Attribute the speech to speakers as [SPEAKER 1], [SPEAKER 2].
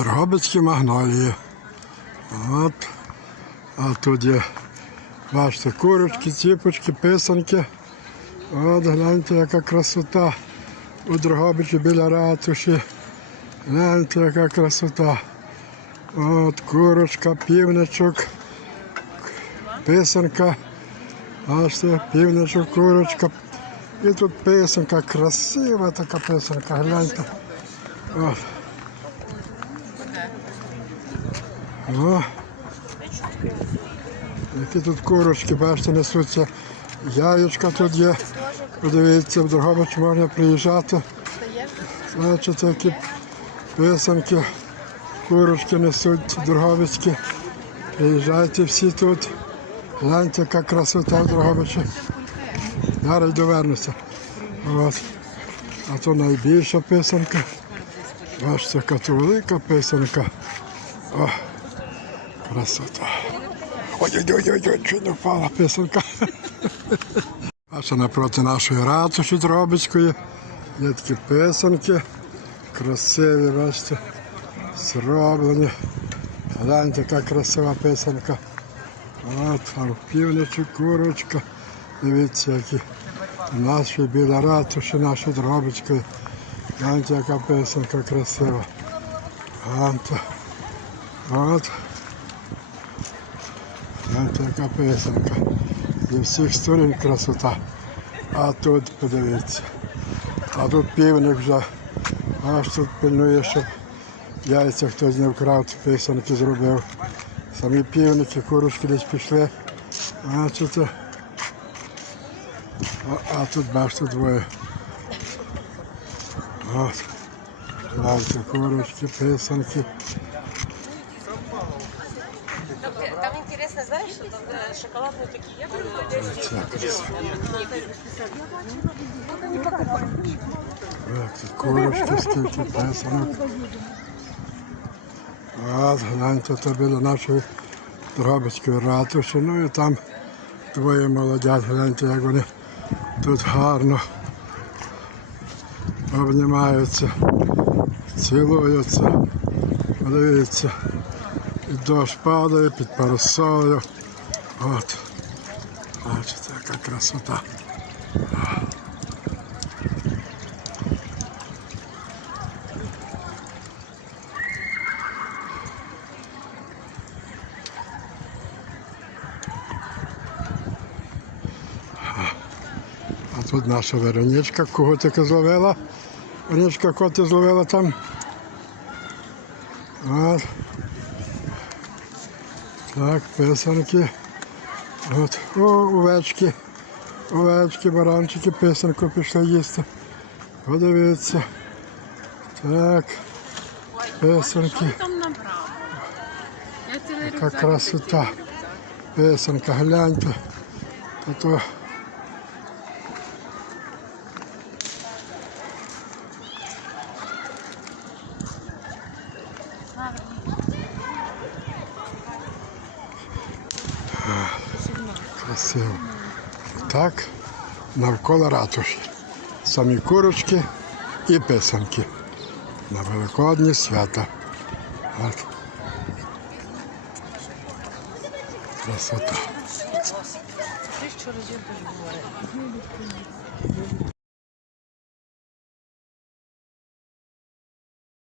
[SPEAKER 1] Дрогобицькі магнолії. От. А тут є, бачите, курочки, ціпочки, писанки. От гляньте, яка красота у Дрогобичі біля ратуші. Гляньте, яка красота. От курочка, півничок, писанка. Бачите, півничок, курочка. І тут писанка, красива така писанка, гляньте. От. О. Які тут курочки, бачите, несуться. Яєчка тут є. Подивіться, в Дрогобич можна приїжджати. Бачите, які писанки, курочки несуть Дрогобицькі. Приїжджайте всі тут. Гляньте, яка красота в Дрогобичі. Зараз довернуся. От. А то найбільша писанка. Бачите, яка то велика писанка. О, красота. Ой-ой-ой, чи не впала писанка. Бачите, напроти нашої ратуші Дробицької є такі писанки. Красиві, бачите, зроблені. Гляньте, яка красива писанка. От, там півничі, курочка. Дивіться, які наші біля ратуші, нашої Дробицької. Гляньте, яка писанка красива. Гляньте. От. Гляньте, яка писанка. Зі всіх сторін красота. А тут подивіться. А тут півник вже. Аж тут пильнує, щоб яйця хтось не вкрав, писанки зробив. Самі півники, курочки десь пішли. Бачите? А, а тут бачите двоє. От. Гляньте, курочки, писанки.
[SPEAKER 2] Э, шоколадные такие
[SPEAKER 1] Ця краса. Так, тут курочки, скільки писанок. От, гляньте, то біля нашої Дрогобицької ратуші. Ну і там двоє молодят, гляньте, як вони тут гарно обнімаються, цілуються. Подивіться, і дощ падає під парасолею. От. Бачите, яка красота. Тут наша Вероничка, кого тільки зловила. Вероничка, кого ти зловила там? От. Так, писанки. От. О, овечки. Овечки, баранчики, писанку пішли їсти. Подивіться. Так, писанки. Яка красота. Писанка, гляньте. А то красиво. Так, навколо ратуші. Самі курочки і писанки. На Великодні свята. От. Красота.
[SPEAKER 2] Тисячу разів будеш говорити.